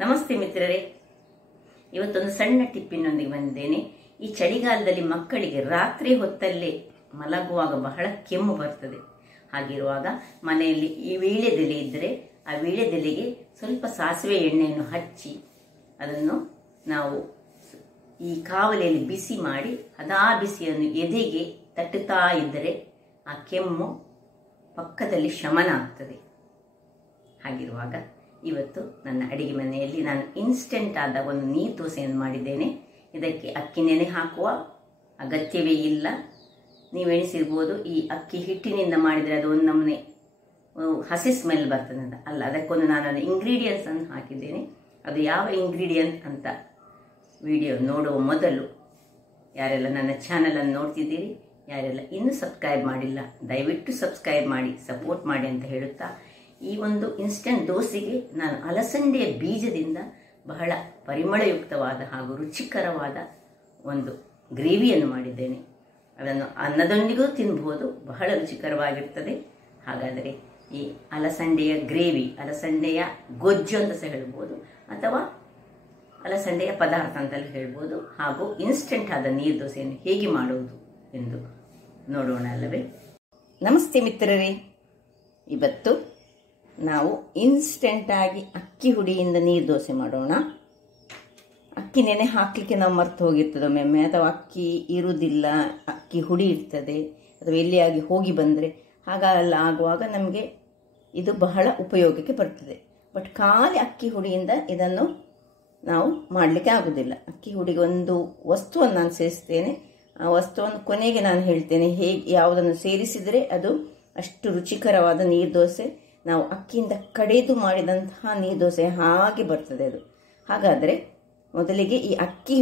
ನಮಸ್ತೆ ಮಿತ್ರರೇ, ಇವತ್ತೊಂದು ಸಣ್ಣ ಟಿಪ್ಪಿನೊಂದಿಗೆ ಬಂದಿದ್ದೇನೆ. ಈ ಚಳಿಗಾಲದಲ್ಲಿ ಮಕ್ಕಳಿಗೆ ರಾತ್ರಿ ಹೊತ್ತಲ್ಲೇ ಮಲಗುವಾಗ ಬಹಳ ಕೆಮ್ಮು ಬರ್ತದೆ. ಹಾಗಿರುವಾಗ ಮನೆಯಲ್ಲಿ ಈ ವೀಳ್ಯದೆಲೆ ಇದ್ದರೆ ಆ ವೀಳ್ಯದೆಲೆಗೆ ಸ್ವಲ್ಪ ಸಾಸಿವೆ ಎಣ್ಣೆಯನ್ನು ಹಚ್ಚಿ ಅದನ್ನು ನಾವು ಈ ಕಾವಲಿಯಲ್ಲಿ ಬಿಸಿ ಮಾಡಿ ಅದಾ ಬಿಸಿಯನ್ನು ಎದೆಗೆ ತಟ್ಟುತ್ತಾ ಇದ್ದರೆ ಆ ಕೆಮ್ಮು ಪಕ್ಕದಲ್ಲಿ ಶಮನ ಆಗ್ತದೆ. ಹಾಗಿರುವಾಗ ಇವತ್ತು ನನ್ನ ಅಡಿಗೆ ಮನೆಯಲ್ಲಿ ನಾನು ಇನ್ಸ್ಟೆಂಟ್ ಆದ ಒಂದು ನೀರು ದೋಸೆಯನ್ನು ಮಾಡಿದ್ದೇನೆ. ಇದಕ್ಕೆ ಅಕ್ಕಿ ನೆನೆ ಹಾಕುವ ಅಗತ್ಯವೇ ಇಲ್ಲ. ನೀವು ಎಣಿಸಿರ್ಬೋದು, ಈ ಅಕ್ಕಿ ಹಿಟ್ಟಿನಿಂದ ಮಾಡಿದರೆ ಅದು ಒಂದು ನಮೂನೆ ಹಸಿ ಸ್ಮೆಲ್ ಬರ್ತದೆ ಅಂತ. ಅಲ್ಲ, ಅದಕ್ಕೊಂದು ನಾನು ಇಂಗ್ರೀಡಿಯೆಂಟ್ಸ್ ಅನ್ನು ಹಾಕಿದ್ದೇನೆ. ಅದು ಯಾವ ಇಂಗ್ರೀಡಿಯೆಂಟ್ ಅಂತ ವಿಡಿಯೋ ನೋಡುವ ಮೊದಲು ಯಾರೆಲ್ಲ ನನ್ನ ಚಾನಲನ್ನು ನೋಡ್ತಿದ್ದೀರಿ, ಯಾರೆಲ್ಲ ಇನ್ನೂ ಸಬ್ಸ್ಕ್ರೈಬ್ ಮಾಡಿಲ್ಲ, ದಯವಿಟ್ಟು ಸಬ್ಸ್ಕ್ರೈಬ್ ಮಾಡಿ, ಸಪೋರ್ಟ್ ಮಾಡಿ ಅಂತ ಹೇಳುತ್ತಾ, ಈ ಒಂದು ಇನ್ಸ್ಟೆಂಟ್ ದೋಸೆಗೆ ನಾನು ಅಲಸಂದೆಯ ಬೀಜದಿಂದ ಬಹಳ ಪರಿಮಳಯುಕ್ತವಾದ ಹಾಗೂ ರುಚಿಕರವಾದ ಒಂದು ಗ್ರೇವಿಯನ್ನು ಮಾಡಿದ್ದೇನೆ. ಅದನ್ನು ಅನ್ನದೊಂದಿಗೂ ತಿನ್ಬೋದು, ಬಹಳ ರುಚಿಕರವಾಗಿರ್ತದೆ. ಹಾಗಾದರೆ ಈ ಅಲಸಂದೆಯ ಗ್ರೇವಿ, ಅಲಸಂದೆಯ ಗೊಜ್ಜು ಅಂತ ಸಹ ಹೇಳ್ಬೋದು, ಅಥವಾ ಅಲಸಂದೆಯ ಪದಾರ್ಥ ಅಂತಲೂ ಹೇಳ್ಬೋದು, ಹಾಗೂ ಇನ್ಸ್ಟೆಂಟ್ ಆದ ನೀರು ದೋಸೆಯನ್ನು ಹೇಗೆ ಮಾಡುವುದು ಎಂದು ನೋಡೋಣ ಅಲ್ಲವೇ? ನಮಸ್ತೆ ಮಿತ್ರರೇ, ಇವತ್ತು ನಾವು ಇನ್ಸ್ಟೆಂಟ್ ಆಗಿ ಅಕ್ಕಿ ಹುಡಿಯಿಂದ ನೀರು ದೋಸೆ ಮಾಡೋಣ. ಅಕ್ಕಿ ನೆನೆ ಹಾಕಲಿಕ್ಕೆ ನಾವು ಮರ್ತು ಹೋಗಿರ್ತದೆ ಒಮ್ಮೊಮ್ಮೆ, ಅಥವಾ ಅಕ್ಕಿ ಇರುವುದಿಲ್ಲ, ಅಕ್ಕಿ ಹುಡಿ ಇರ್ತದೆ, ಅಥವಾ ಎಲ್ಲಿಯಾಗಿ ಹೋಗಿ ಬಂದರೆ ಹಾಗೆಲ್ಲ ಆಗುವಾಗ ನಮಗೆ ಇದು ಬಹಳ ಉಪಯೋಗಕ್ಕೆ ಬರ್ತದೆ. ಬಟ್ ಖಾಲಿ ಅಕ್ಕಿ ಹುಡಿಯಿಂದ ಇದನ್ನು ನಾವು ಮಾಡಲಿಕ್ಕೆ ಆಗೋದಿಲ್ಲ. ಅಕ್ಕಿ ಹುಡಿಗೆ ಒಂದು ವಸ್ತುವನ್ನು ನಾನು ಸೇರಿಸ್ತೇನೆ. ಆ ವಸ್ತುವನ್ನು ಕೊನೆಗೆ ನಾನು ಹೇಳ್ತೇನೆ ಹೇಗೆ, ಯಾವುದನ್ನು ಸೇರಿಸಿದರೆ ಅದು ಅಷ್ಟು ರುಚಿಕರವಾದ ನೀರು ದೋಸೆ, ನಾವು ಅಕ್ಕಿಯಿಂದ ಕಡೆದು ಮಾಡಿದಂತಹ ನೀರು ದೋಸೆ ಹಾಗೆ ಬರ್ತದೆ ಅದು. ಹಾಗಾದರೆ ಮೊದಲಿಗೆ ಈ ಅಕ್ಕಿ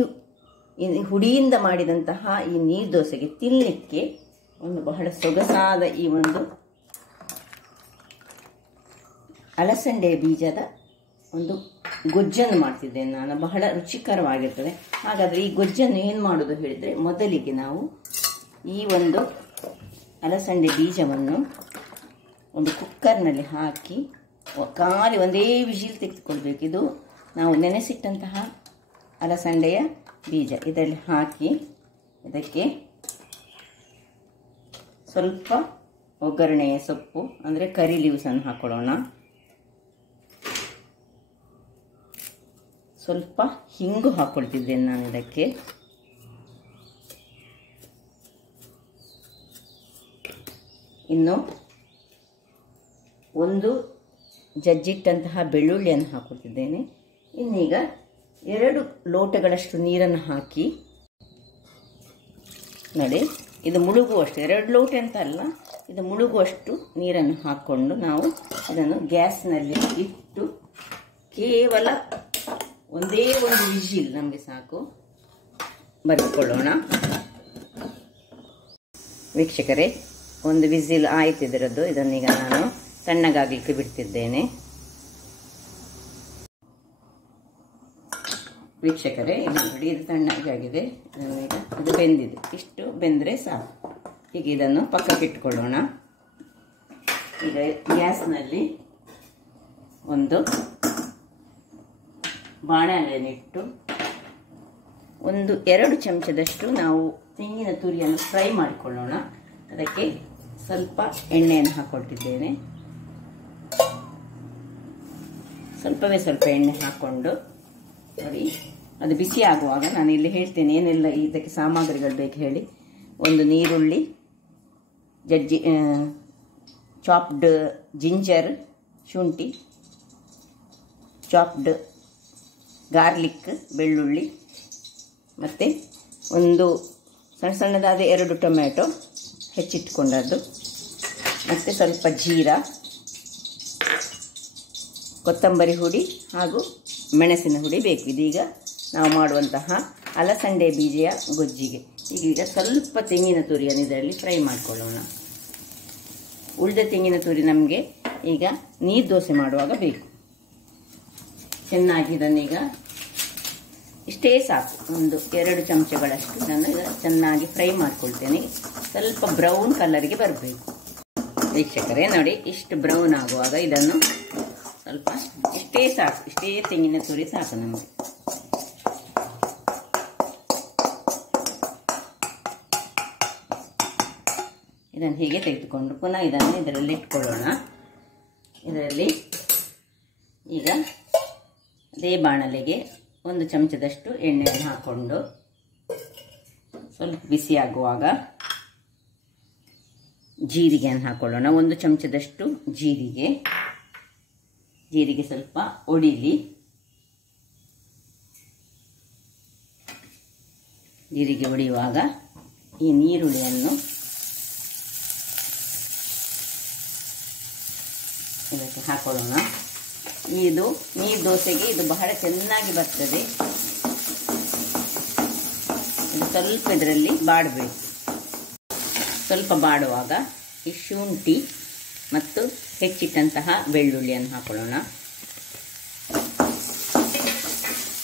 ಹುಡಿಯಿಂದ ಮಾಡಿದಂತಹ ಈ ನೀರು ದೋಸೆಗೆ ತಿನ್ನಲಿಕ್ಕೆ ಒಂದು ಬಹಳ ಸೊಗಸಾದ ಈ ಒಂದು ಅಲಸಂದೆ ಬೀಜದ ಒಂದು ಗೊಜ್ಜನ್ನು ಮಾಡ್ತಿದ್ದೇನೆ ನಾನು. ಬಹಳ ರುಚಿಕರವಾಗಿರ್ತದೆ. ಹಾಗಾದರೆ ಈ ಗೊಜ್ಜನ್ನು ಏನು ಮಾಡೋದು ಹೇಳಿದರೆ, ಮೊದಲಿಗೆ ನಾವು ಈ ಒಂದು ಅಲಸಂದೆ ಬೀಜವನ್ನು ಒಂದು ಕುಕ್ಕರ್ನಲ್ಲಿ ಹಾಕಿ ಖಾಲಿ ಒಂದೇ ವಿಜಿಲ್ ತೆಗೆದುಕೊಳ್ಬೇಕು. ಇದು ನಾವು ನೆನೆಸಿಟ್ಟಂತಹ ಅಲಸಂದೆಯ ಬೀಜ ಇದರಲ್ಲಿ ಹಾಕಿ ಇದಕ್ಕೆ ಸ್ವಲ್ಪ ಒಗ್ಗರಣೆಯ ಸೊಪ್ಪು ಅಂದರೆ ಕರಿ ಲೀವ್ಸನ್ನು ಹಾಕೊಳ್ಳೋಣ. ಸ್ವಲ್ಪ ಹಿಂಗು ಹಾಕ್ಕೊಳ್ತಿದ್ದೇನೆ ನಾನು ಇದಕ್ಕೆ. ಇನ್ನು ಒಂದು ಜಜ್ಜಿಟ್ಟಂತಹ ಬೆಳ್ಳುಳ್ಳಿಯನ್ನು ಹಾಕುತ್ತಿದ್ದೇನೆ. ಇನ್ನೀಗ 2 ಲೋಟಗಳಷ್ಟು ನೀರನ್ನು ಹಾಕಿ ನೋಡಿ, ಇದು ಮುಳುಗುವಷ್ಟು, 2 ಲೋಟ ಅಂತ ಅಲ್ಲ, ಇದು ಮುಳುಗುವಷ್ಟು ನೀರನ್ನು ಹಾಕ್ಕೊಂಡು ನಾವು ಇದನ್ನು ಗ್ಯಾಸ್ನಲ್ಲಿ ಇಟ್ಟು ಕೇವಲ ಒಂದೇ ಒಂದು ವಿಜಿಲ್ ನಮಗೆ ಸಾಕು ಬರೆದುಕೊಳ್ಳೋಣ. ವೀಕ್ಷಕರೇ, ಒಂದು ವಿಜಿಲ್ ಆಯ್ತಿದ್ರದ್ದು. ಇದನ್ನೀಗ ನಾನು ತಣ್ಣಗಾಗಲಿಕ್ಕೆ ಬಿಡ್ತಿದ್ದೇನೆ. ವೀಕ್ಷಕರೇ, ಇದು ನೋಡಿ, ಇದು ತಣ್ಣಗಾಗಿದೆ. ಈಗ ಇದು ಬೆಂದಿದೆ. ಇಷ್ಟು ಬೆಂದರೆ ಸಾಕು. ಈಗ ಇದನ್ನು ಪಕ್ಕಕ್ಕೆ ಇಟ್ಕೊಳ್ಳೋಣ. ಈಗ ಗ್ಯಾಸ್ನಲ್ಲಿ ಒಂದು ಬಾಣಲೆಯನ್ನಿಟ್ಟು 1-2 ಚಮಚದಷ್ಟು ನಾವು ತೆಂಗಿನ ತುರಿಯನ್ನು ಫ್ರೈ ಮಾಡಿಕೊಳ್ಳೋಣ. ಅದಕ್ಕೆ ಸ್ವಲ್ಪ ಎಣ್ಣೆಯನ್ನು ಹಾಕ್ಕೊಳ್ತಿದ್ದೇನೆ. ಸ್ವಲ್ಪವೇ ಸ್ವಲ್ಪ ಎಣ್ಣೆ ಹಾಕ್ಕೊಂಡು ನೋಡಿ, ಅದು ಬಿಸಿ ಆಗುವಾಗ ನಾನು ಇಲ್ಲಿ ಹೇಳ್ತೇನೆ ಏನೆಲ್ಲ ಇದಕ್ಕೆ ಸಾಮಗ್ರಿಗಳು ಬೇಕು ಹೇಳಿ. ಒಂದು ನೀರುಳ್ಳಿ, ಚಾಪ್ಡ್ ಜಿಂಜರ್, ಶುಂಠಿ, ಚಾಪ್ಡ್ ಗಾರ್ಲಿಕ್, ಬೆಳ್ಳುಳ್ಳಿ, ಮತ್ತು ಒಂದು ಸಣ್ಣದಾದ 2 ಟೊಮೆಟೊ ಹೆಚ್ಚಿಟ್ಕೊಂಡದ್ದು, ಮತ್ತು ಸ್ವಲ್ಪ ಜೀರಾ, ಕೊತ್ತಂಬರಿ ಹುಡಿ ಹಾಗೂ ಮೆಣಸಿನ ಹುಡಿ ಬೇಕು. ಇದೀಗ ನಾವು ಮಾಡುವಂತಹ ಅಲಸಂದೆ ಬೀಜೆಯ ಗೊಜ್ಜಿಗೆ. ಈಗ ಸ್ವಲ್ಪ ತೆಂಗಿನ ತುರಿಯನ್ನು ಇದರಲ್ಲಿ ಫ್ರೈ ಮಾಡಿಕೊಳ್ಳೋಣ. ಉಳಿದ ತೆಂಗಿನ ತುರಿ ನಮಗೆ ಈಗ ನೀರು ದೋಸೆ ಮಾಡುವಾಗ ಬೇಕು. ಚೆನ್ನಾಗಿ ಇದನ್ನೀಗ ಇಷ್ಟೇ ಸಾಕು, 1-2 ಚಮಚಗಳಷ್ಟು ನಾನು ಈಗ ಚೆನ್ನಾಗಿ ಫ್ರೈ ಮಾಡ್ಕೊಳ್ತೇನೆ. ಸ್ವಲ್ಪ ಬ್ರೌನ್ ಕಲರ್ಗೆ ಬರಬೇಕು. ವೀಕ್ಷಕರೇ ನೋಡಿ, ಇಷ್ಟು ಬ್ರೌನ್ ಆಗುವಾಗ ಇದನ್ನು ಸ್ವಲ್ಪ ಇಷ್ಟೇ ಸಾಕು, ಇಷ್ಟೇ ತೆಂಗಿನ ತುರಿ ಸಾಕು ನಮಗೆ. ಇದನ್ನು ಹೀಗೆ ತೆಗೆದುಕೊಂಡು ಪುನಃ ಇದನ್ನು ಇದರಲ್ಲಿ ಇಟ್ಕೊಳ್ಳೋಣ. ಇದರಲ್ಲಿ ಈಗ ಅದೇ ಬಾಣಲೆಗೆ 1 ಚಮಚದಷ್ಟು ಎಣ್ಣೆಯನ್ನು ಹಾಕ್ಕೊಂಡು ಸ್ವಲ್ಪ ಬಿಸಿಯಾಗುವಾಗ ಜೀರಿಗೆಯನ್ನು ಹಾಕೊಳ್ಳೋಣ. 1 ಚಮಚದಷ್ಟು ಜೀರಿಗೆ ಸ್ವಲ್ಪ ಒಡಿಲಿ. ಜೀರಿಗೆ ಒಡೆಯುವಾಗ ಈ ನೀರುಳ್ಳಿಯನ್ನು ಇದಕ್ಕೆ ಹಾಕೊಳ್ಳೋಣ. ಇದು ನೀರು ದೋಸೆಗೆ ಇದು ಬಹಳ ಚೆನ್ನಾಗಿ ಬರ್ತದೆ. ಇದು ಸ್ವಲ್ಪ ಇದರಲ್ಲಿ ಬಾಡಬೇಕು. ಸ್ವಲ್ಪ ಬಾಡುವಾಗ ಈ ಶುಂಠಿ ಮತ್ತು ಹೆಚ್ಚಿಟ್ಟಂತಹ ಬೆಳ್ಳುಳ್ಳಿಯನ್ನು ಹಾಕೊಳ್ಳೋಣ.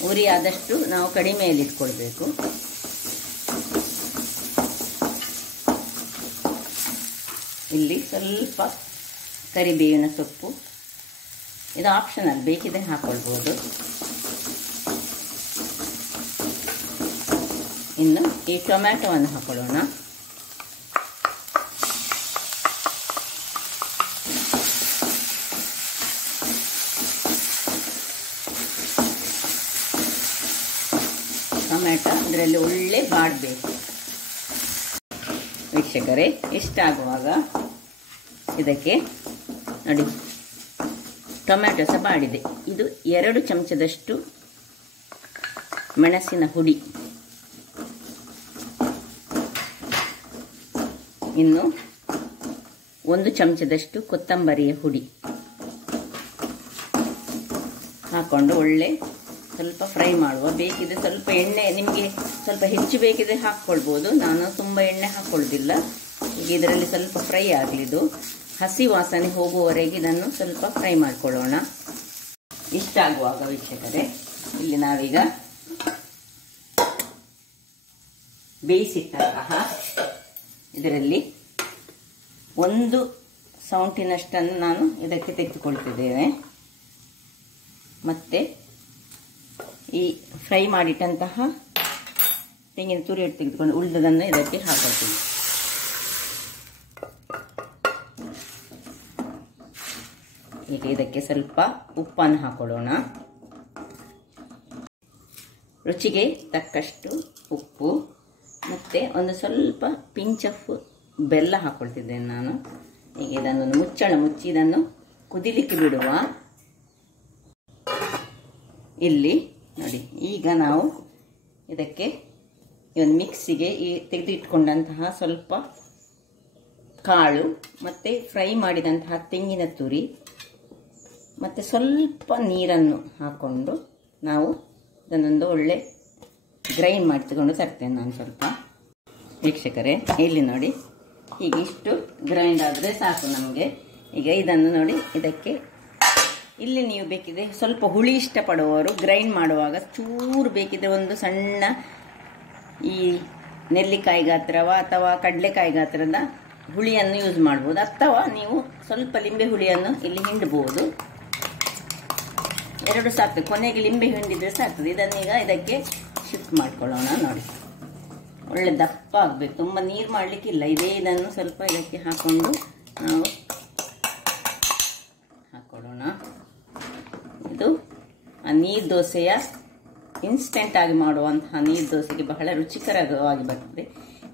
ಉರಿ ಆದಷ್ಟು ನಾವು ಕಡಿಮೆಯಲ್ಲಿ ಇಟ್ಕೊಳ್ಬೇಕು. ಇಲ್ಲಿ ಸ್ವಲ್ಪ ಕರಿಬೇವಿನ ಸೊಪ್ಪು, ಇದು ಆಪ್ಷನಲ್, ಬೇಕಿದ್ರೆ ಹಾಕೊಳ್ಬೋದು. ಇನ್ನು ಈ ಟೊಮ್ಯಾಟೊವನ್ನು ಹಾಕೊಳ್ಳೋಣ. ಟೊಮ್ಯಾಟೊ ಇದರಲ್ಲಿ ಒಳ್ಳೆ ಬಾಡಬೇಕು. ವೀಕ್ಷಕರೇ, ಇಷ್ಟಾಗುವಾಗ ಇದಕ್ಕೆ ನೋಡಿ ಟೊಮ್ಯಾಟೊ ಸಹ ಬಾಡಿದೆ. ಇದು 2 ಚಮಚದಷ್ಟು ಮೆಣಸಿನ ಹುಡಿ, ಇನ್ನು 1 ಚಮಚದಷ್ಟು ಕೊತ್ತಂಬರಿಯ ಹುಡಿ ಹಾಕೊಂಡು ಒಳ್ಳೆ ಸ್ವಲ್ಪ ಫ್ರೈ ಮಾಡುವ. ಬೇಕಿದ್ರೆ ಸ್ವಲ್ಪ ಎಣ್ಣೆ, ನಿಮಗೆ ಸ್ವಲ್ಪ ಹೆಚ್ಚು ಬೇಕಿದ್ರೆ ಹಾಕ್ಕೊಳ್ಬೋದು. ನಾನು ತುಂಬ ಎಣ್ಣೆ ಹಾಕ್ಕೊಳ್ಳೋದಿಲ್ಲ. ಈಗ ಇದರಲ್ಲಿ ಸ್ವಲ್ಪ ಫ್ರೈ ಆಗಲಿದ್ದು ಹಸಿ ವಾಸನೆ ಹೋಗುವವರೆಗೆ ಇದನ್ನು ಸ್ವಲ್ಪ ಫ್ರೈ ಮಾಡಿಕೊಳ್ಳೋಣ. ಇಷ್ಟಾಗುವಾಗ ವೀಕ್ಷಕರೇ, ಇಲ್ಲಿ ನಾವೀಗ ಬೇಯಿಸಿಟ್ಟಂತಹ ಇದರಲ್ಲಿ 1 ಸೌಂಟಿನಷ್ಟನ್ನು ನಾನು ಇದಕ್ಕೆ ತೆಗೆದುಕೊಳ್ತಿದ್ದೇನೆ. ಮತ್ತೆ ಈ ಫ್ರೈ ಮಾಡಿಟ್ಟಂತಹ ತೆಂಗಿನ ತುರಿ ತೆಗೆದುಕೊಂಡು ಉಳಿದದನ್ನು ಇದಕ್ಕೆ ಹಾಕೊಳ್ತೀನಿ. ಈಗ ಇದಕ್ಕೆ ಸ್ವಲ್ಪ ಉಪ್ಪನ್ನು ಹಾಕೊಳ್ಳೋಣ. ರುಚಿಗೆ ತಕ್ಕಷ್ಟು ಉಪ್ಪು ಮತ್ತು ಒಂದು ಸ್ವಲ್ಪ ಪಿಂಚ್ ಆಫ್ ಬೆಲ್ಲ ಹಾಕೊಳ್ತಿದ್ದೇನೆ ನಾನು. ಈಗ ಇದನ್ನು ಮುಚ್ಚಳ ಮುಚ್ಚಿ ಇದನ್ನು ಕುದಿಲಿಕ್ಕೆ ಬಿಡುವ. ಇಲ್ಲಿ ನೋಡಿ, ಈಗ ನಾವು ಇದಕ್ಕೆ ಒಂದು ಮಿಕ್ಸಿಗೆ ಈ ತೆಗೆದಿಟ್ಕೊಂಡಂತಹ ಸ್ವಲ್ಪ ಕಾಳು ಮತ್ತು ಫ್ರೈ ಮಾಡಿದಂತಹ ತೆಂಗಿನ ತುರಿ ಮತ್ತು ಸ್ವಲ್ಪ ನೀರನ್ನು ಹಾಕ್ಕೊಂಡು ನಾವು ಇದನ್ನೊಂದು ಒಳ್ಳೆ ಗ್ರೈಂಡ್ ಮಾಡಿ ತಗೊಂಡು ತರ್ತೇನೆ ನಾನು ಸ್ವಲ್ಪ. ವೀಕ್ಷಕರೇ, ಇಲ್ಲಿ ನೋಡಿ, ಹೀಗೆ ಇಷ್ಟು ಗ್ರೈಂಡ್ ಆದರೆ ಸಾಕು ನಮಗೆ. ಈಗ ಇದನ್ನು ನೋಡಿ, ಇದಕ್ಕೆ ಇಲ್ಲಿ ನೀವು ಬೇಕಿದ್ರೆ ಸ್ವಲ್ಪ ಹುಳಿ ಇಷ್ಟಪಡುವವರು ಗ್ರೈಂಡ್ ಮಾಡುವಾಗ ಚೂರು ಬೇಕಿದ್ರೆ ಒಂದು ಸಣ್ಣ ಈ ನೆಲ್ಲಿಕಾಯಿ ಗಾತ್ರವ ಅಥವಾ ಕಡಲೆಕಾಯಿ ಗಾತ್ರದ ಹುಳಿಯನ್ನು ಯೂಸ್ ಮಾಡ್ಬೋದು. ಅಥವಾ ನೀವು ಸ್ವಲ್ಪ ಲಿಂಬೆ ಹುಳಿಯನ್ನು ಇಲ್ಲಿ ಹಿಂಡಬಹುದು. 2 ಸಾಕು, ಕೊನೆಗೆ ಲಿಂಬೆ ಹಿಂಡಿದ್ರೆ ಸಾಕ್ತದೆ. ಇದನ್ನೀಗ ಇದಕ್ಕೆ ಶಿಫ್ಟ್ ಮಾಡ್ಕೊಳ್ಳೋಣ. ನೋಡಿ, ಒಳ್ಳೆ ದಪ್ಪ ಆಗಬೇಕು, ತುಂಬ ನೀರು ಮಾಡಲಿಕ್ಕಿಲ್ಲ. ಇದನ್ನು ಸ್ವಲ್ಪ ಇದಕ್ಕೆ ಹಾಕ್ಕೊಂಡು ನಾವು ಹಾಕೊಳ್ಳೋಣ. ಇದು ಆ ನೀರು ದೋಸೆಯ ಇನ್ಸ್ಟೆಂಟ್ ಆಗಿ ಮಾಡುವಂತಹ ನೀರು ದೋಸೆಗೆ ಬಹಳ ರುಚಿಕರವಾಗಿ ಬರ್ತದೆ.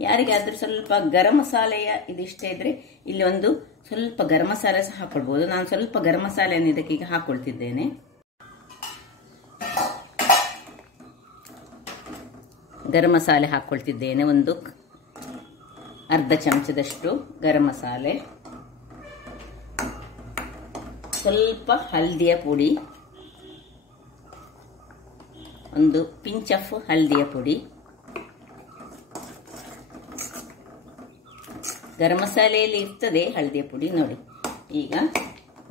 ಯಾರಿಗಾದ್ರೂ ಸ್ವಲ್ಪ ಗರಂ ಮಸಾಲೆಯ ಇದಿಷ್ಟ ಇದ್ರೆ ಇಲ್ಲಿ ಒಂದು ಸ್ವಲ್ಪ ಗರಂ ಮಸಾಲೆ ಸಹ ಹಾಕೊಳ್ಬಹುದು. ನಾನು ಸ್ವಲ್ಪ ಗರಂ ಮಸಾಲೆಯನ್ನು ಇದಕ್ಕೆ ಈಗ ಹಾಕೊಳ್ತಿದ್ದೇನೆ. ಗರಂ ಮಸಾಲೆ ಹಾಕೊಳ್ತಿದ್ದೇನೆ. ಒಂದು ಅರ್ಧ ಚಮಚದಷ್ಟು ಗರಂ ಮಸಾಲೆ, ಸ್ವಲ್ಪ ಹಲ್ದಿಯ ಪುಡಿ, ಒಂದು ಪಿಂಚ್ ಆಫ್ ಹಲ್ದಿಯ ಪುಡಿ. ಗರಂ ಮಸಾಲೆಯಲ್ಲಿ ಇರ್ತದೆ ಹಳದಿಯ ಪುಡಿ. ನೋಡಿ, ಈಗ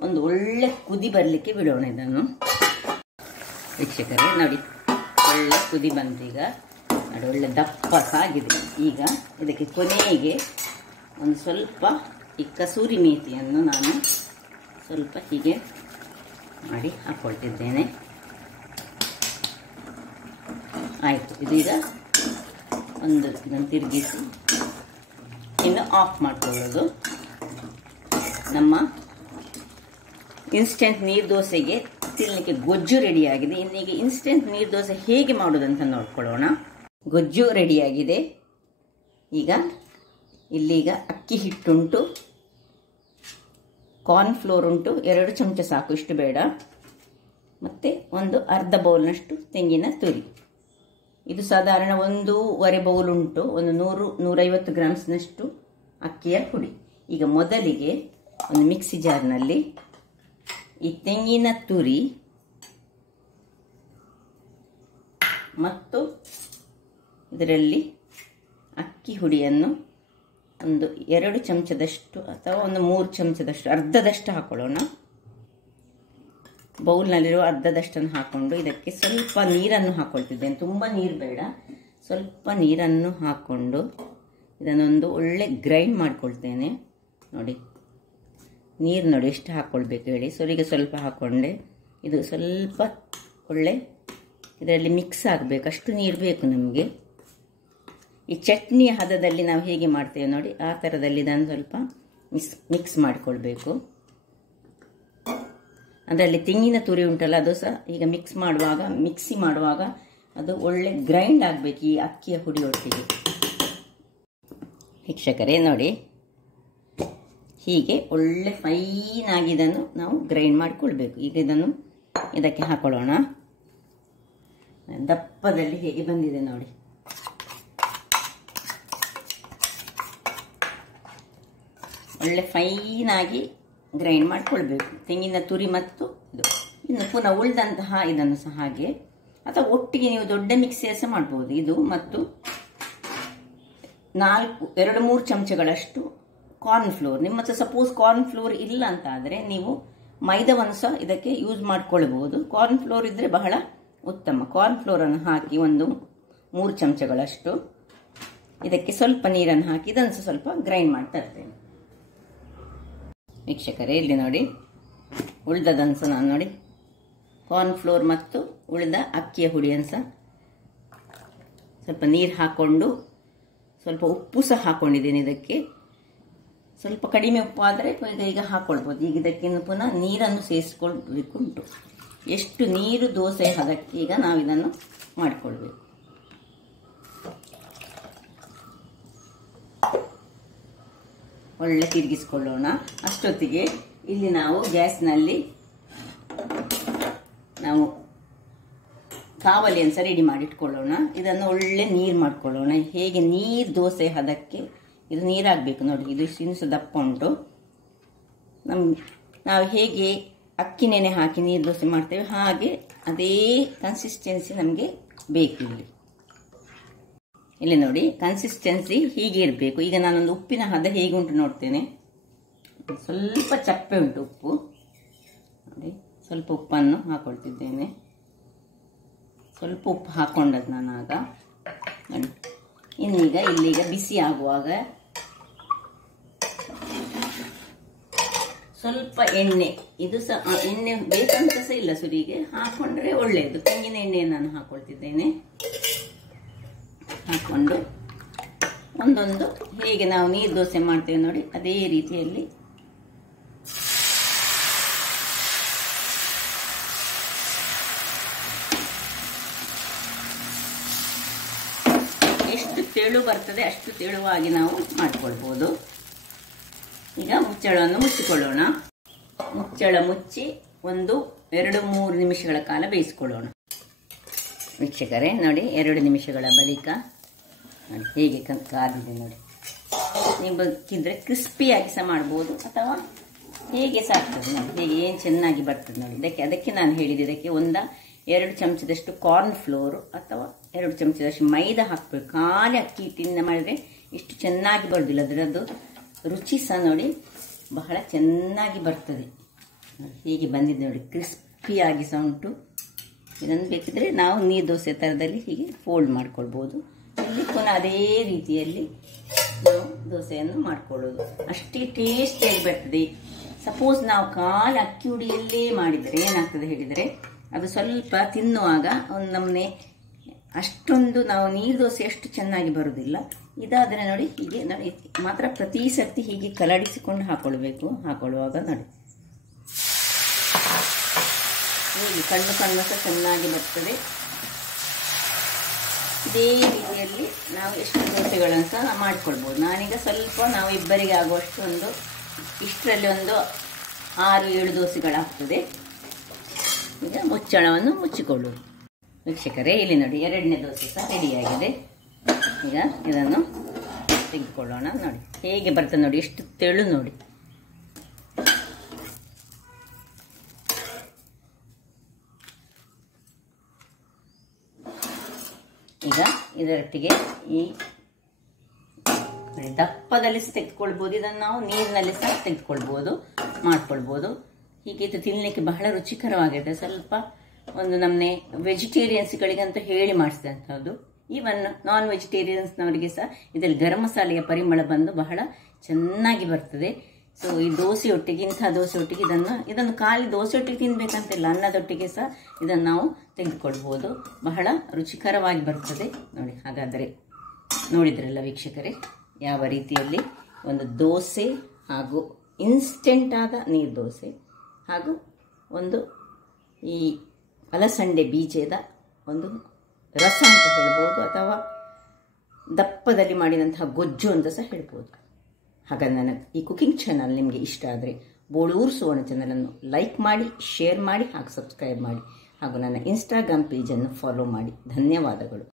ಒಂದು ಒಳ್ಳೆ ಕುದಿ ಬರಲಿಕ್ಕೆ ಬಿಡೋಣ ಇದನ್ನು. ವೀಕ್ಷಕರೇ ನೋಡಿ, ಒಳ್ಳೆ ಕುದಿ ಬಂದೀಗ ನೋಡಿ, ಒಳ್ಳೆ ದಪ್ಪ ಸಾಗಿದೆ. ಈಗ ಇದಕ್ಕೆ ಕೊನೆಗೆ ಒಂದು ಸ್ವಲ್ಪ ಈ ಕಸೂರಿ ಮೇಥಿಯನ್ನು ನಾನು ಸ್ವಲ್ಪ ಹೀಗೆ ಮಾಡಿ ಹಾಕ್ಕೊಳ್ತಿದ್ದೇನೆ. ಆಯಿತು, ಇದೀಗ ಇದನ್ನು ತಿರುಗಿಸಿ ಇನ್ನು ಆಫ್ ಮಾಡ್ಕೊಳ್ಳೋದು. ನಮ್ಮ ಇನ್ಸ್ಟೆಂಟ್ ನೀರು ದೋಸೆಗೆ ತಿನ್ನಲಿಕ್ಕೆ ಗೊಜ್ಜು ರೆಡಿಯಾಗಿದೆ. ಇನ್ನೀಗ ಇನ್ಸ್ಟೆಂಟ್ ನೀರು ದೋಸೆ ಹೇಗೆ ಮಾಡೋದಂತ ನೋಡ್ಕೊಳ್ಳೋಣ. ಗೊಜ್ಜು ರೆಡಿಯಾಗಿದೆ. ಇಲ್ಲೀಗ ಅಕ್ಕಿ ಹಿಟ್ಟುಂಟು, ಕಾರ್ನ್ಫ್ಲೋರ್ ಉಂಟು, 2 ಚಮಚ ಸಾಕು, ಇಷ್ಟು ಬೇಡ. ಮತ್ತು ಒಂದು ಅರ್ಧ ಬೌಲ್ನಷ್ಟು ತೆಂಗಿನ ತುರಿ. ಇದು ಸಾಧಾರಣ 1.5 ಬೌಲ್ ಉಂಟು, ಒಂದು 100-150 ಗ್ರಾಮ್ಸ್ನಷ್ಟು ಅಕ್ಕಿಯ ಪುಡಿ. ಈಗ ಮೊದಲಿಗೆ ಒಂದು ಮಿಕ್ಸಿ ಜಾರ್ನಲ್ಲಿ ಈ ತೆಂಗಿನ ತುರಿ ಮತ್ತು ಇದರಲ್ಲಿ ಅಕ್ಕಿ ಹುಡಿಯನ್ನು ಒಂದು 2 ಚಮಚದಷ್ಟು ಅಥವಾ ಒಂದು 3 ಚಮಚದಷ್ಟು, ಅರ್ಧದಷ್ಟು ಹಾಕೊಳ್ಳೋಣ. ಬೌಲ್ನಲ್ಲಿರುವ ಅರ್ಧದಷ್ಟನ್ನು ಹಾಕ್ಕೊಂಡು ಇದಕ್ಕೆ ಸ್ವಲ್ಪ ನೀರನ್ನು ಹಾಕ್ಕೊಳ್ತಿದ್ದೇನೆ. ತುಂಬ ನೀರು ಬೇಡ, ಸ್ವಲ್ಪ ನೀರನ್ನು ಹಾಕ್ಕೊಂಡು ಇದನ್ನೊಂದು ಒಳ್ಳೆ ಗ್ರೈಂಡ್ ಮಾಡ್ಕೊಳ್ತೇನೆ. ನೋಡಿ, ನೀರು ನೋಡಿ ಎಷ್ಟು ಹಾಕ್ಕೊಳ್ಬೇಕು ಹೇಳಿ. ಈಗ ಸ್ವಲ್ಪ ಹಾಕ್ಕೊಂಡೆ. ಇದು ಸ್ವಲ್ಪ ಒಳ್ಳೆ ಇದರಲ್ಲಿ ಮಿಕ್ಸ್ ಆಗಬೇಕು, ಅಷ್ಟು ನೀರು ಬೇಕು ನಮಗೆ. ಈ ಚಟ್ನಿಯ ಹದದಲ್ಲಿ ನಾವು ಹೇಗೆ ಮಾಡ್ತೇವೆ ನೋಡಿ, ಆ ಥರದಲ್ಲಿ ಇದನ್ನು ಸ್ವಲ್ಪ ಮಿಕ್ಸ್ ಮಾಡಿಕೊಳ್ಬೇಕು. ಅದರಲ್ಲಿ ತೆಂಗಿನ ತುರಿ ಉಂಟಲ್ಲ, ಅದು ಸಹ ಈಗ ಮಿಕ್ಸಿ ಮಾಡುವಾಗ ಅದು ಒಳ್ಳೆ ಗ್ರೈಂಡ್ ಆಗಬೇಕು ಈ ಅಕ್ಕಿಯ ಹುಡಿ ಒಟ್ಟಿಗೆ. ವೀಕ್ಷಕರೇ ನೋಡಿ, ಹೀಗೆ ಒಳ್ಳೆ ಫೈನಾಗಿ ಇದನ್ನು ನಾವು ಗ್ರೈಂಡ್ ಮಾಡಿಕೊಳ್ಬೇಕು. ಈಗ ಇದಕ್ಕೆ ಹಾಕೊಳ್ಳೋಣ. ದಪ್ಪದಲ್ಲಿ ಹೇಗೆ ಬಂದಿದೆ ನೋಡಿ. ಒಳ್ಳೆ ಫೈನಾಗಿ ಗ್ರೈಂಡ್ ಮಾಡಿಕೊಳ್ಬೇಕು ತೆಂಗಿನ ತುರಿ ಮತ್ತು ಇದು. ಇನ್ನು ಪುನಃ ಉಳಿದಂತಹ ಇದನ್ನು ಸಹ ಹಾಗೆ, ಅಥವಾ ಒಟ್ಟಿಗೆ ನೀವು ದೊಡ್ಡ ಮಿಕ್ಸಿಯಲ್ಲಿ ಸಹ ಮಾಡ್ಬೋದು. ಇದು ಮತ್ತು 2-3 ಚಮಚಗಳಷ್ಟು ಕಾರ್ನ್ಫ್ಲೋರ್. ನಿಮ್ಮ ಹತ್ರ ಸಪೋಸ್ ಕಾರ್ನ್ಫ್ಲೋರ್ ಇಲ್ಲ ಅಂತ ಆದರೆ ನೀವು ಮೈದಾವನ್ನು ಸಹ ಇದಕ್ಕೆ ಯೂಸ್ ಮಾಡ್ಕೊಳ್ಬಹುದು. ಕಾರ್ನ್ಫ್ಲೋರ್ ಇದ್ದರೆ ಬಹಳ ಉತ್ತಮ. ಕಾರ್ನ್ಫ್ಲೋರನ್ನು ಹಾಕಿ ಒಂದು 3 ಚಮಚಗಳಷ್ಟು, ಇದಕ್ಕೆ ಸ್ವಲ್ಪ ನೀರನ್ನು ಹಾಕಿ ಇದನ್ನು ಸಹ ಸ್ವಲ್ಪ ಗ್ರೈಂಡ್ ಮಾಡ್ತಾ ಇರ್ತೇನೆ. ವೀಕ್ಷಕರೇ ಇಲ್ಲಿ ನೋಡಿ, ಉಳಿದದನ್ನು ಸಹ ನಾನು ನೋಡಿ ಕಾರ್ನ್ಫ್ಲೋರ್ ಮತ್ತು ಉಳಿದ ಅಕ್ಕಿಯ ಹುಡಿಯನ್ನು ಸಹ ಸ್ವಲ್ಪ ನೀರು ಹಾಕ್ಕೊಂಡು ಸ್ವಲ್ಪ ಉಪ್ಪು ಸಹ ಹಾಕ್ಕೊಂಡಿದ್ದೇನೆ. ಇದಕ್ಕೆ ಸ್ವಲ್ಪ ಕಡಿಮೆ ಉಪ್ಪು ಆದರೆ ಈಗ ಹಾಕ್ಕೊಳ್ಬೋದು. ಈಗ ಇದಕ್ಕೆ ಪುನಃ ನೀರನ್ನು ಸೇರಿಸ್ಕೊಳ್ಬೇಕುಂಟು. ಎಷ್ಟು ನೀರು ದೋಸೆ ಹದಕ್ಕೆ ಈಗ ನಾವು ಇದನ್ನು ಮಾಡಿಕೊಳ್ಬೇಕು. ಒಳ್ಳೆ ತಿರುಗಿಸ್ಕೊಳ್ಳೋಣ. ಅಷ್ಟೊತ್ತಿಗೆ ಇಲ್ಲಿ ನಾವು ಗ್ಯಾಸ್ನಲ್ಲಿ ಕಾವಲಿಯನ್ನು ಸಹ ರೆಡಿ ಮಾಡಿಟ್ಕೊಳ್ಳೋಣ. ಇದನ್ನು ಒಳ್ಳೆ ನೀರು ಮಾಡ್ಕೊಳ್ಳೋಣ. ಹೇಗೆ ನೀರು ದೋಸೆ ಹದಕ್ಕೆ ಇದು ನೀರಾಗಬೇಕು ನೋಡಿ. ಇದು ಇನ್ನು ದಪ್ಪ ಉಂಟು. ನಾವು ಹೇಗೆ ಅಕ್ಕಿ ನೆನೆ ಹಾಕಿ ನೀರು ದೋಸೆ ಮಾಡ್ತೇವೆ ಹಾಗೆ ಅದೇ ಕನ್ಸಿಸ್ಟೆನ್ಸಿ ನಮಗೆ ಬೇಕು. ಇಲ್ಲಿ ನೋಡಿ, ಕನ್ಸಿಸ್ಟೆನ್ಸಿ ಹೀಗೆ ಇರಬೇಕು. ಈಗ ನಾನೊಂದು ಉಪ್ಪಿನ ಹದ ಹೇಗೆ ಉಂಟು ನೋಡ್ತೇನೆ. ಸ್ವಲ್ಪ ಚಪ್ಪೆ ಉಂಟು ಉಪ್ಪು ನೋಡಿ. ಸ್ವಲ್ಪ ಉಪ್ಪನ್ನು ಹಾಕೊಳ್ತಿದ್ದೇನೆ. ಸ್ವಲ್ಪ ಉಪ್ಪು ಹಾಕೊಂಡದ್ದು ನಾನು ಆಗ ನೋಡಿ. ಇನ್ನೀಗ ಇಲ್ಲೀಗ ಬಿಸಿ ಆಗುವಾಗ ಸ್ವಲ್ಪ ಎಣ್ಣೆ, ಇದು ಸಹ ಎಣ್ಣೆ ಬೇಕಂತ ಸಹ ಇಲ್ಲ, ಸುರಿಗೆ ಹಾಕೊಂಡ್ರೆ ಒಳ್ಳೆಯದು. ತೆಂಗಿನ ಎಣ್ಣೆಯನ್ನು ನಾನು ಹಾಕೊಳ್ತಿದ್ದೇನೆ. ಹಾಕೊಂಡು ಒಂದೊಂದು ಹೇಗೆ ನಾವು ನೀರು ದೋಸೆ ಮಾಡ್ತೇವೆ ನೋಡಿ ಅದೇ ರೀತಿಯಲ್ಲಿ ಎಷ್ಟು ತೆಳು ಬರ್ತದೆ ಅಷ್ಟು ತೆಳುವಾಗಿ ನಾವು ಮಾಡಿಕೊಳ್ಬೋದು. ಈಗ ಮುಚ್ಚಳವನ್ನು ಮುಚ್ಚಿಕೊಳ್ಳೋಣ. ಮುಚ್ಚಳ ಮುಚ್ಚಿ ಒಂದು 2-3 ನಿಮಿಷಗಳ ಕಾಲ ಬೇಯಿಸಿಕೊಳ್ಳೋಣ. ವೀಕ್ಷಕರೇ ನೋಡಿ, 2 ನಿಮಿಷಗಳ ಬಳಿಕ ನೋಡಿ ಹೇಗೆ ಕಾದಿದೆ ನೋಡಿ. ನೀವು ಬೇಕಿದ್ರೆ ಕ್ರಿಸ್ಪಿಯಾಗಿ ಸಹ ಮಾಡ್ಬೋದು ಅಥವಾ ಹೇಗೆ ಸಹ ಆಗ್ತದೆ ನೋಡಿ. ಹೇಗೆ ಏನು ಚೆನ್ನಾಗಿ ಬರ್ತದೆ ನೋಡಿ. ಅದಕ್ಕೆ ನಾನು ಹೇಳಿದೆ, ಇದಕ್ಕೆ 1-2 ಚಮಚದಷ್ಟು ಕಾರ್ನ್ ಫ್ಲೋರು ಅಥವಾ 2 ಚಮಚದಷ್ಟು ಮೈದಾ ಹಾಕಬೇಕು. ಖಾಲಿ ಅಕ್ಕಿ ಹಿಟ್ಟಿನಿಂದ ಮಾಡಿದ್ರೆ ಇಷ್ಟು ಚೆನ್ನಾಗಿ ಬರೋದಿಲ್ಲ. ಅದರದ್ದು ರುಚಿ ಸಹ ನೋಡಿ ಬಹಳ ಚೆನ್ನಾಗಿ ಬರ್ತದೆ. ಹೀಗೆ ಬಂದಿದೆ ನೋಡಿ, ಕ್ರಿಸ್ಪಿಯಾಗಿ ಸಹ ಉಂಟು. ಇದನ್ನು ಬೇಕಿದ್ರೆ ನಾವು ನೀರು ದೋಸೆ ಥರದಲ್ಲಿ ಹೀಗೆ ಫೋಲ್ಡ್ ಮಾಡ್ಕೊಳ್ಬೋದು. ಇಲ್ಲಿ ಪುನಃ ಅದೇ ರೀತಿಯಲ್ಲಿ ನಾವು ದೋಸೆಯನ್ನು ಮಾಡ್ಕೊಳ್ಳೋದು. ಅಷ್ಟೇ ಟೇಸ್ಟಿಯಾಗಿ ಬರ್ತದೆ. ಸಪೋಸ್ ನಾವು ಖಾಲಿ ಅಕ್ಕಿ ಹುಡಿಯಲ್ಲೇ ಮಾಡಿದರೆ ಏನಾಗ್ತದೆ ಹೇಳಿದರೆ ಅದು ಸ್ವಲ್ಪ ತಿನ್ನುವಾಗ ಒಂದು ನಮ್ಮನೆ ಅಷ್ಟೊಂದು ನಾವು ನೀರು ದೋಸೆ ಅಷ್ಟು ಚೆನ್ನಾಗಿ ಬರುವುದಿಲ್ಲ. ಇದಾದರೆ ನೋಡಿ ಹೀಗೆ ನೋಡಿ ಮಾತ್ರ ಪ್ರತಿ ಸರ್ತಿ ಹೀಗೆ ಕಲಡಿಸಿಕೊಂಡು ಹಾಕೊಳ್ಳುವಾಗ ನೋಡಿ ಹೀಗೆ ಕಣ್ಣು ಸಹ ಚೆನ್ನಾಗಿ ಬರ್ತದೆ. ಇದೇ ರೀತಿಯಲ್ಲಿ ನಾವು ಎಷ್ಟು ದೋಸೆಗಳನ್ನು ಸಹ ಮಾಡಿಕೊಳ್ಬೋದು. ನಾನೀಗ ಸ್ವಲ್ಪ ನಾವು ಇಬ್ಬರಿಗೆ ಆಗುವಷ್ಟು ಇಷ್ಟರಲ್ಲಿ 6-7 ದೋಸೆಗಳಾಗ್ತದೆ. ಈಗ ಮುಚ್ಚಳವನ್ನು ಮುಚ್ಚಿಕೊಳ್ಳುವುದು. ವೀಕ್ಷಕರೇ ಇಲ್ಲಿ ನೋಡಿ 2ನೇ ದೋಸೆ ಸಹ ರೆಡಿಯಾಗಿದೆ. ಈಗ ಇದನ್ನು ತೆಗೆದುಕೊಳ್ಳೋಣ. ನೋಡಿ ಹೇಗೆ ಬರ್ತದೆ ನೋಡಿ, ಎಷ್ಟು ತೆಳು ನೋಡಿ. ಈಗ ಇದರೊಟ್ಟಿಗೆ ಈ ದಪ್ಪದಲ್ಲಿ ಸಹ ತೆಗೆದುಕೊಳ್ಬೋದು. ಇದನ್ನು ನಾವು ನೀರಿನಲ್ಲಿ ಸಹ ತೆಗೆದುಕೊಳ್ಬೋದು, ಮಾಡ್ಕೊಳ್ಬೋದು. ಹೀಗೆ ಇದು ತಿನ್ನಲಿಕ್ಕೆ ಬಹಳ ರುಚಿಕರವಾಗಿದೆ. ಸ್ವಲ್ಪ ಒಂದು ನಮ್ಮನೆ ವೆಜಿಟೇರಿಯನ್ಸ್ಗಳಿಗಂತೂ ಹೇಳಿ ಮಾಡಿಸಿದಂಥದ್ದು. ಈವನ್ ನಾನ್ ವೆಜಿಟೇರಿಯನ್ಸ್ನವರಿಗೆ ಸಹ ಇದರಲ್ಲಿ ಗರಂ ಮಸಾಲೆಯ ಪರಿಮಳ ಬಂದು ಬಹಳ ಚೆನ್ನಾಗಿ ಬರ್ತದೆ. ಸೊ ಈ ದೋಸೆಯೊಟ್ಟಿಗೆ, ಇಂಥ ದೋಸೆಯೊಟ್ಟಿಗೆ ಇದನ್ನು ಖಾಲಿ ದೋಸೆಯೊಟ್ಟಿಗೆ ತಿನ್ಬೇಕಂತಿಲ್ಲ, ಅನ್ನದೊಟ್ಟಿಗೆ ಸಹ ಇದನ್ನು ನಾವು ತೆಗೆದುಕೊಳ್ಬೋದು. ಬಹಳ ರುಚಿಕರವಾಗಿ ಬರ್ತದೆ ನೋಡಿ. ಹಾಗಾದರೆ ನೋಡಿದ್ರಲ್ಲ ವೀಕ್ಷಕರೇ, ಯಾವ ರೀತಿಯಲ್ಲಿ ಒಂದು ದೋಸೆ ಹಾಗೂ ಇನ್ಸ್ಟೆಂಟ್ ಆದ ನೀರು ದೋಸೆ ಹಾಗೂ ಒಂದು ಈ ಅಲಸಂಡೆ ಬೀಜದ ಒಂದು ರಸ ಅಂತ ಹೇಳ್ಬೋದು, ಅಥವಾ ದಪ್ಪದಲ್ಲಿ ಮಾಡಿದಂತಹ ಗೊಜ್ಜು ಅಂತ ಸಹ ಹೇಳ್ಬೋದು. ಹಾಗಾದರೆ ನನ್ನ ಈ ಕುಕಿಂಗ್ ಚಾನಲ್ ನಿಮಗೆ ಇಷ್ಟ ಆದರೆ ಬೋಳೂರು ಸುವರ್ಣ ಚಾನಲನ್ನು ಲೈಕ್ ಮಾಡಿ, ಶೇರ್ ಮಾಡಿ ಹಾಗೂ ಸಬ್ಸ್ಕ್ರೈಬ್ ಮಾಡಿ ಹಾಗೂ ನನ್ನ ಇನ್ಸ್ಟಾಗ್ರಾಮ್ ಪೇಜನ್ನು ಫಾಲೋ ಮಾಡಿ. ಧನ್ಯವಾದಗಳು.